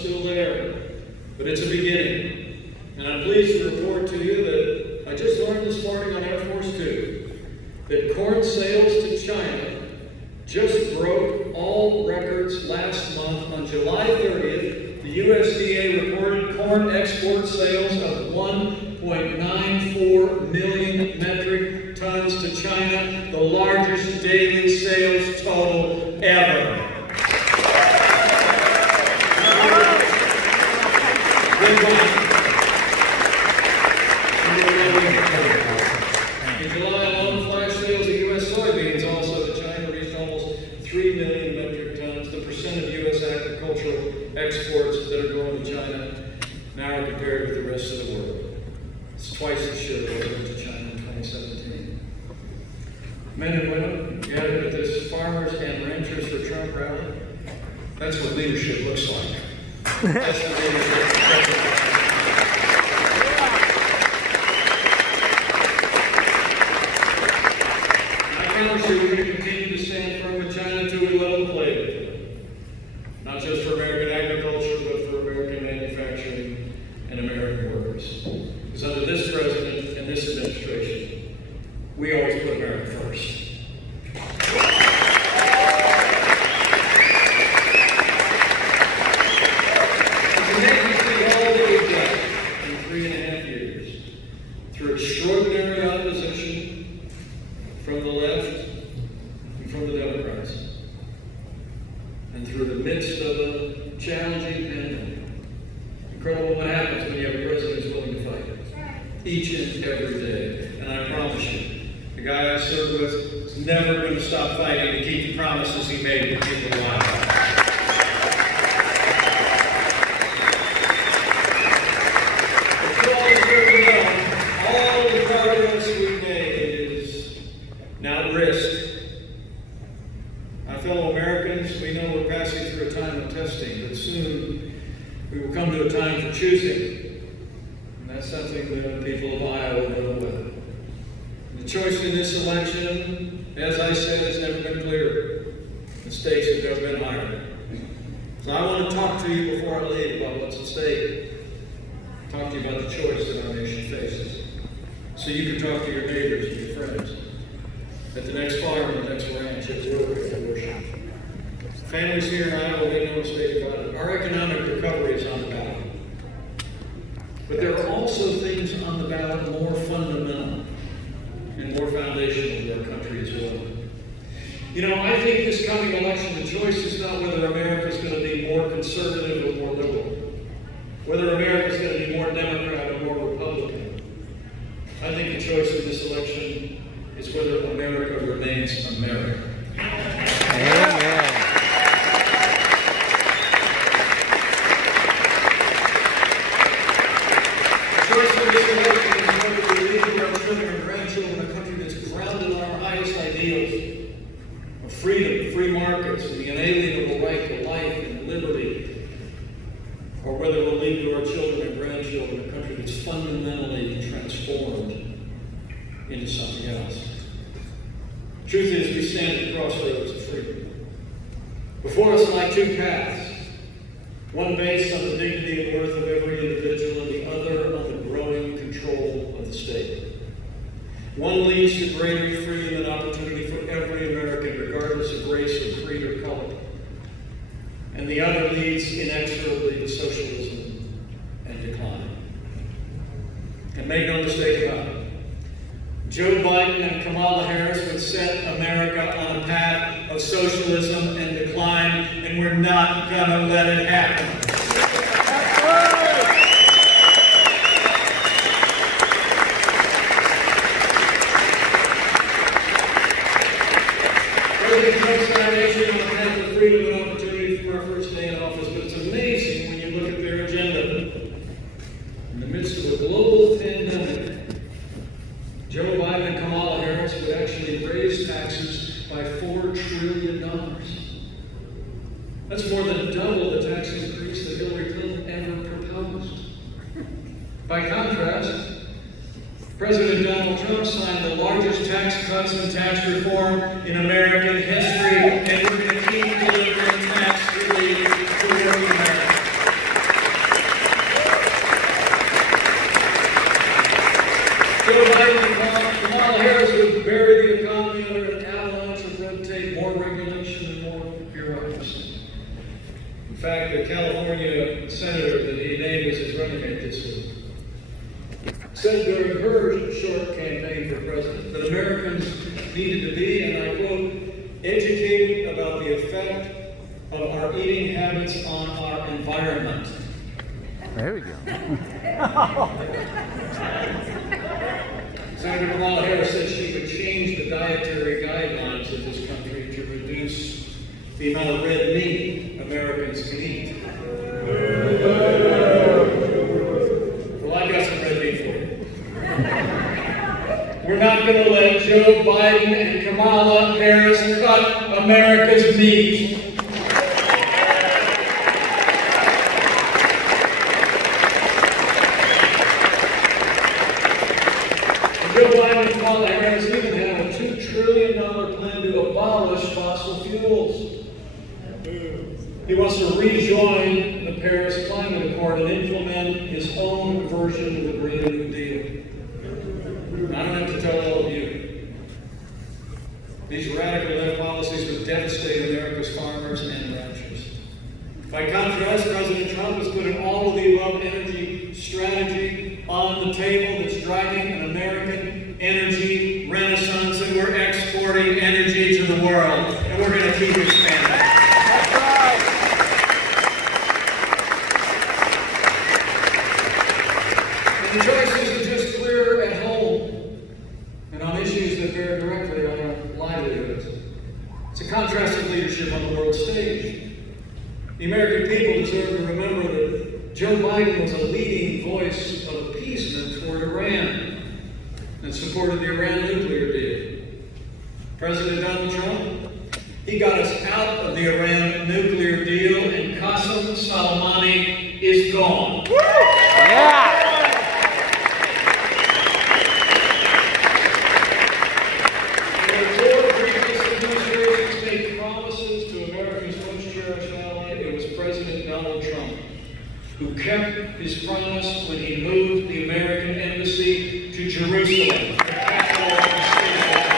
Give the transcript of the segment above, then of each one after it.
still there, but it's a beginning. And I'm pleased to report to you that I just learned this morning on Air Force Two that corn sales to China just broke all records last month. On July 30th, the USDA reported corn export sales of 1.94 million metric tons to China, the largest daily sales total ever. In July alone, flash sales of U.S. soybeans also to China reached almost 3 million metric tons. The percent of U.S. agricultural exports that are going to China now are compared with the rest of the world. It's twice as sure that went to China in 2017. Men and women gathered at this Farmers and Ranchers for Trump rally. That's what leadership looks like. That's the leadership. We're going to continue to stand firm with China until we level the playing field. Not just for American agriculture, but for American manufacturing and American workers. Because under this president and this administration, we always put America first. And today we see all that we've done in 3.5 years through extraordinary opposition from the left and from the Democrats, and through the midst of a challenging pandemic. Incredible what happens when you have a president who's willing to fight each and every day. And I promise you, the guy I serve with is never going to stop fighting to keep the promises he made to people alive. All the progress we've made is now at risk. My fellow Americans, we know we're passing through a time of testing, but soon we will come to a time for choosing. And that's something the people of Iowa know well. The choice in this election, as I said, has never been clearer. The stakes have never been higher. So I want to talk to you before I leave about what's at stake. Talk to you about the choice that our nation faces. So you can talk to your neighbors and your friends at the next farm, the next ranch, at work, at worship. Families here in Iowa, make no mistake about it. Our economic recovery is on the ballot. But there are also things on the ballot more fundamental and more foundational to our country as well. You know, I think this coming election, the choice is not whether America is going to be more conservative or more liberal, whether America is going to be more Democrat or more Republican. I think the choice in this election is whether America remains America. Amen. The choice in this election is whether we leave our children and grandchildren a country that's grounded on our highest ideals of freedom, free markets, and the inalienable right to life and liberty, or whether we'll leave to our children and grandchildren a country that's fundamentally transformed into something else. Truth is, we stand at the crossroads of freedom. Before us lie two paths, one based on the dignity and worth of every individual, and the other on the growing control of the state. One leads to greater freedom and opportunity for every American, regardless of race or creed or color. And the other leads inexorably to socialism and decline. And make no mistake about it, Joe Biden and Kamala Harris would set America on a path of socialism and decline, and we're not going to let it happen. President Trump set our nation on a path of freedom and opportunity from our first day in office, but it's amazing when you look at their agenda. In the midst of a global pandemic, Joe Biden and Kamala Harris would actually raise taxes by $4 trillion. That's more than double the tax increase that Hillary Clinton ever proposed. By contrast, President Donald Trump signed the largest tax cuts and tax reform in American history, and we're going to keep delivering tax relief to working Americans. In fact, the California senator that he named as his running mate this week said during her short campaign for president that Americans needed to be, and I quote, educated about the effect of our eating habits on our environment. There we go. Senator Kamala Harris said she would change the dietary guidelines of this country to reduce the amount of red meat Americans can eat. Well, I've got some red meat for you. We're not going to let Joe Biden and Kamala Harris cut America's meat. Joe Biden and Kamala Harris even have a $2 trillion plan to abolish fossil fuels. He wants to rejoin the Paris Climate Accord and implement his own version of the Green New Deal. I don't have to tell all of you. These radical left policies would devastate America's farmers and ranchers. By contrast, President Trump has put an all-of-the-above energy strategy on the table that's driving an American energy renaissance, and we're exporting energy to the world, and we're going to keep expanding. That's right. And the choices are just clear at home and on issues that bear directly on our livelihoods. It's a contrast of leadership on the world stage. The American people deserve to remember that Joe Biden was a leading voice of appeasement toward Iran and supported the Iran nuclear deal. President Donald Trump, he got us out of the Iran nuclear deal, and Qasem Soleimani is gone. Yeah! Before previous administrations made promises to America's most cherished ally, it was President Donald Trump who kept his promise when he moved the American embassy to Jerusalem, the capital of the state of Israel.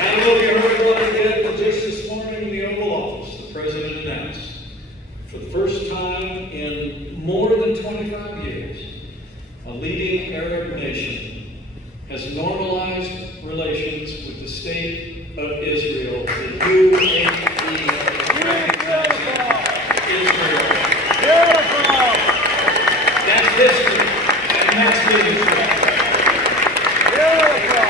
And we'll be heard once again, but just this morning in the Oval Office, the President announced, for the first time in more than 25 years, a leading Arab nation has normalized relations with the state of Israel, the UAE, recognizing Israel. Beautiful! That's history, and that's leadership. Beautiful!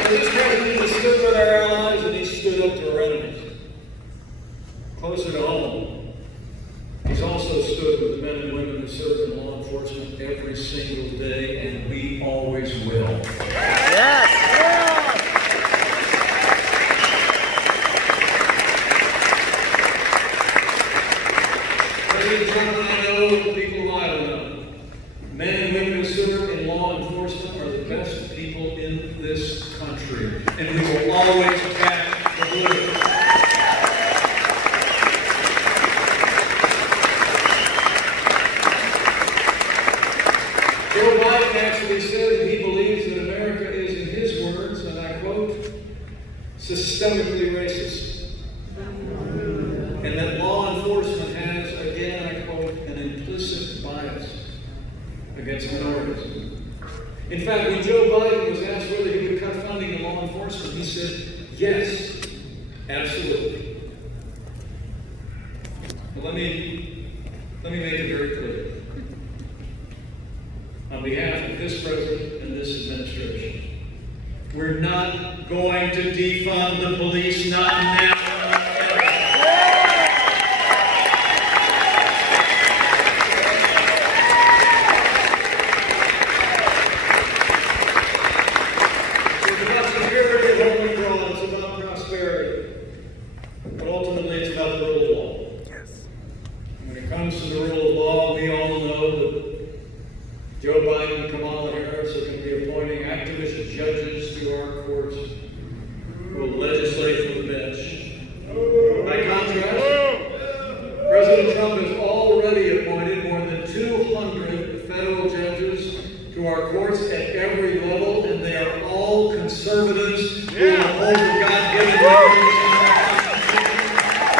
So this president has stood with our allies, and he stood up to our enemies. Closer to home, he's also stood with the men and women who serve in law enforcement every single day, and we always will. Yes! President Trump and I know, the people of Iowa know, men and women who serve in law enforcement are the best people in this country, and we will always back the blue. Joe Biden actually said that he believes that America is, in his words, and I quote, systemically racist. And that law enforcement has, again, I quote, an implicit bias against minorities. In fact, when Joe Biden was asked whether he would cut funding to law enforcement, he said, yes, absolutely. But let me make it very clear. On behalf of this president and this administration, we're not going to defund the police, not now. It's about security at home and abroad. It's about prosperity. But ultimately, it's about the rule of law. Yes. When it comes to the rule of law, we all know that Joe Biden and Kamala Harris are going to be appointing activist judges to our courts who will legislate from the bench. By contrast, President Trump has already appointed more than 200 federal judges to our courts at every level, all conservatives who will uphold the God-given liberties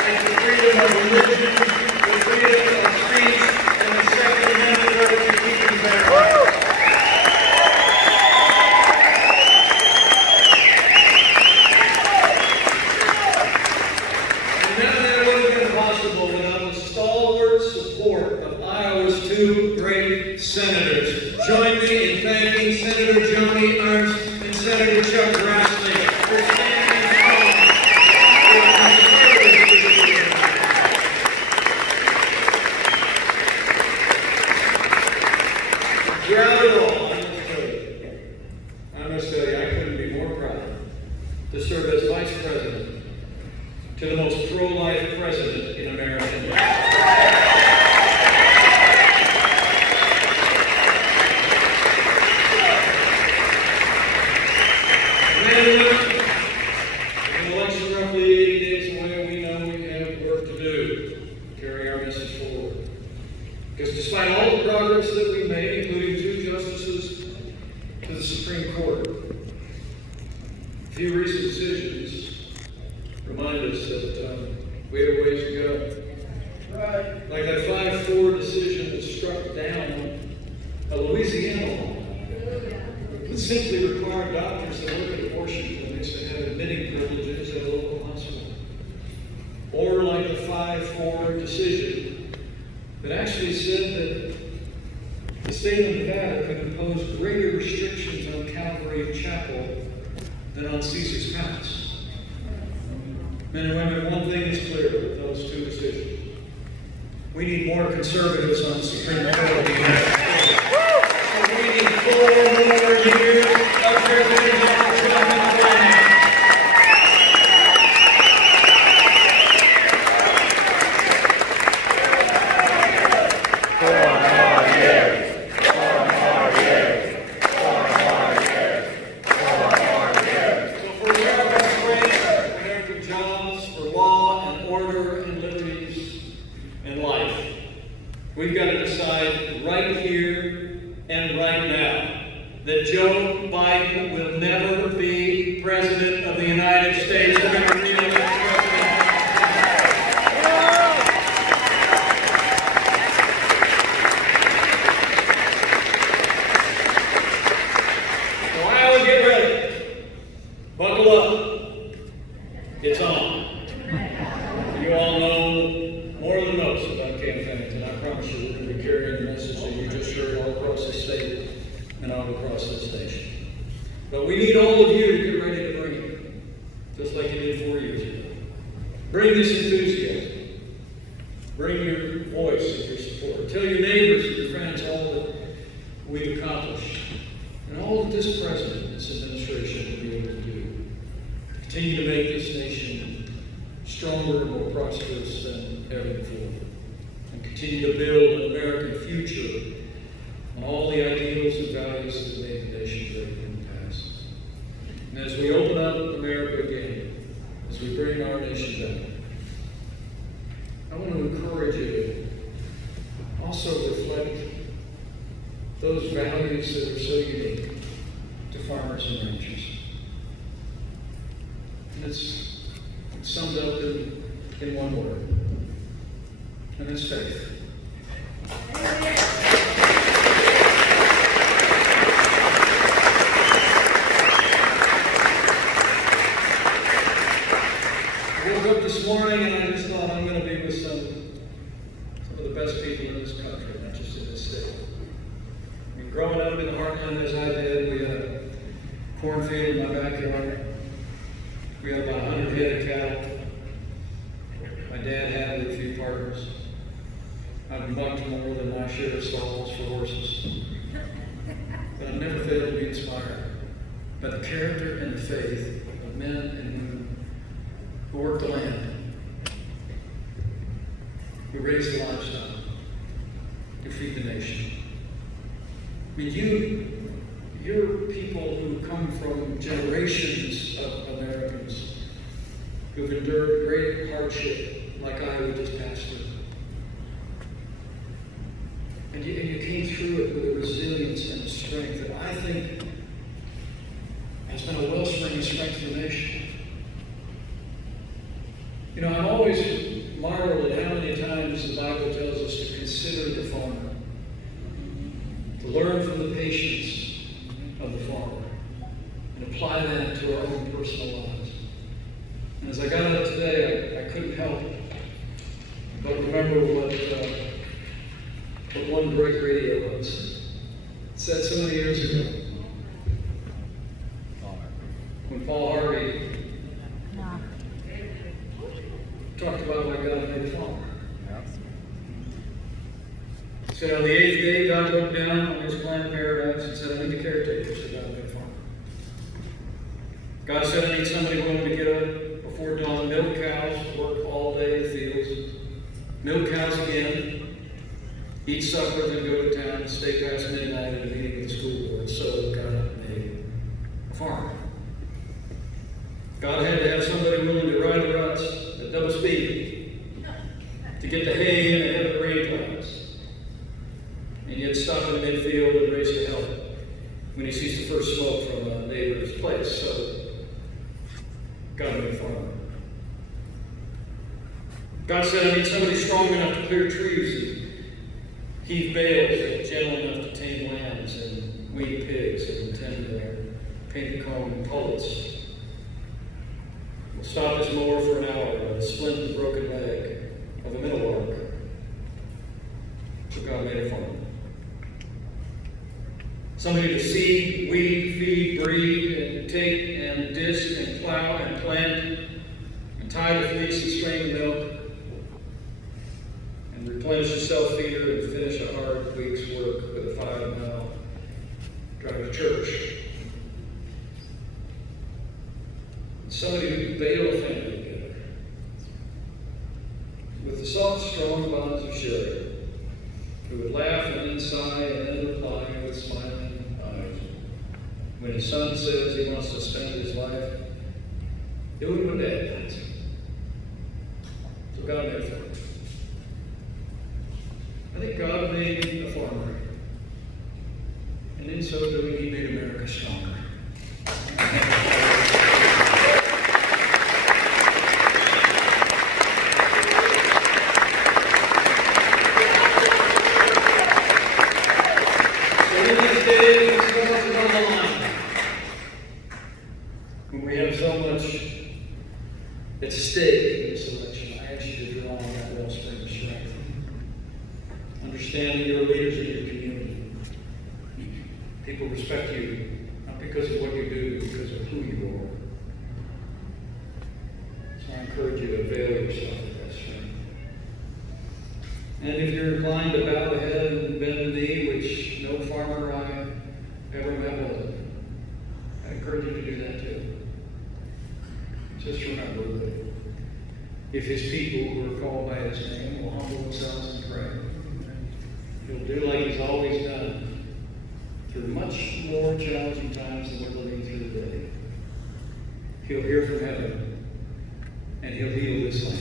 and the freedom of religion, the freedom of speech, and the Second Amendment right to keep and bear arms. And none of that would have been possible without the stalwart support of Iowa's two great senators. Join me in thanking Senator Joni Ernst and Senator Chuck Grassley for standing strong for conservative issues. Throughout it all, I must tell you, I couldn't be more proud to serve as Vice President to the most pro-life president in American history. An election roughly 80 days away, we know we have work to do to carry our message forward. Because despite all the progress that we made, including 2 justices to the Supreme Court, a few recent decisions remind us that we have a ways to go. Right. Like that 5-4 decision that struck down a Louisiana law. It simply required doctors that work at abortion clinics to have admitting privileges at a local hospital. Or like the 5-4 decision that actually said that the state of Nevada could impose greater restrictions on Calvary Chapel than on Caesar's Palace. Men and women, one thing is clear with those 2 decisions. We need more conservatives on the Supreme Court of the United States. We need 4 more years of privilege and employment. So for America's strength, American jobs, for law and order and liberties and life, we've got to decide right here and right now that Joe Biden will never be President of the United States. We're going to re-elect President. So Iowa, get ready. Buckle up. It's on. You all know more than most about campaigns, and I promise you we're going to be carrying the message that you just heard all across the state and all across this nation. But we need all of you to get ready to bring it, just like you did 4 years ago. Bring this enthusiasm. Bring your voice and your support. Tell your neighbors and your friends all that we've accomplished and all that this president and this administration will be able to do. Continue to make this nation stronger and more prosperous than ever before. And continue to build an American future on all the ideals and values that made the nation great in the past. And as we open up America again, as we bring our nation back, I want to encourage you to also reflect those values that are so unique to farmers and ranchers. And it's summed up in one word, and it's faith. I woke up this morning and I just thought I'm going to be with some of the best people in this country, not just in this state. I mean, growing up in the heartland as I did, we had a cornfield in my backyard. We had about 100 head of cattle. My dad had with a few partners. I've mucked more than my share of stalls for horses. But I've never failed to be inspired by the character and the faith of men and women who work the land, who raise the livestock, who feed the nation. I mean, you're people who come from generations of Americans who've endured great hardship like Iowa just passed through. And you came through it with a resilience and a strength that I think transformation. You know, I'm always marveled at how many times the Bible tells us to consider the farmer, to learn from the patience of the farmer, and apply that to our own personal lives. And as I got up today, I couldn't help but remember what one great radio host said so many years ago. When Paul Harvey talked about why God made a farmer. He said on the 8th day, God looked down on his planet paradise and said, I need a caretaker, so God made a farmer. God said, I need somebody willing to get up before dawn, milk cows, work all day in the fields, milk cows again, eat supper, then go to town, stay past midnight at a meeting with the school board. So God made a farmer. God had to have somebody willing to ride the ruts at double speed to get the hay in ahead of the rain clouds, and yet stop in midfield and race to help when he sees the first smoke from a neighbor's place. So God made a farmer. God said, I need somebody strong enough to clear trees and heave bales, and gentle enough to tame lambs and weed pigs and tend their paint-comb pullets. We'll stop his mower for an hour and splint the broken leg of a middlelark. So God made a farmer. Somebody to seed, weed, feed, breed, and take and disc and plow and plant and tie the fleece and strain the milk and replenish the self-feeder and finish a hard week's work with a 5-mile drive to church. Somebody who could bail a family together with the soft, strong bonds of Sherry, who would laugh and then sigh and then reply with smiling eyes. When his son says he wants to spend his life doing what Dad does. So God made a farmer. I think God made a farmer, and in so doing, He made America stronger. When we have so much at stake in this election, I ask you to draw on that wellspring of strength. Understanding you're leaders in your community. People respect you, not because of what you do, but because of who you are. So I encourage you to avail yourself of that strength. And if you're inclined to bow the head and bend the knee, which no farmer I ever met will, I encourage you to do that too. Just remember that if His people who are called by His name will humble themselves and pray, He'll do like He's always done through much more challenging times than we're living through today. He'll hear from heaven and He'll heal this land.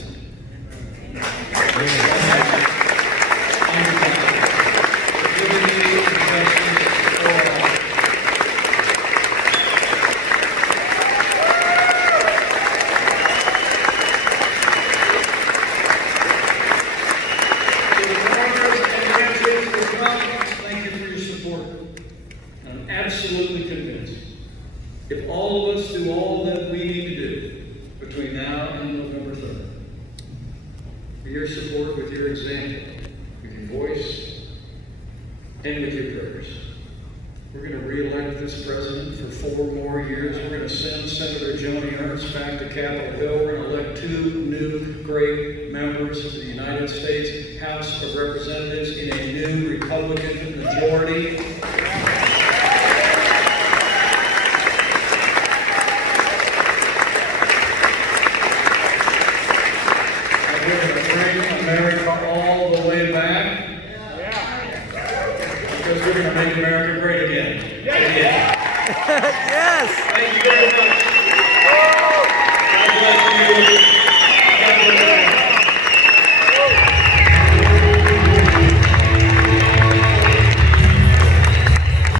Absolutely convinced, if all of us do all that we need to do between now and November 3rd, with your support, with your example, with your voice, and with your prayers, we're going to re-elect this president for 4 more years. We're going to send Senator Joni Ernst back to Capitol Hill. We're going to elect 2 new great members of the United States House of Representatives in a new Republican majority. America all the way back. Because we're going to make America great again. Yes! Thank you very much.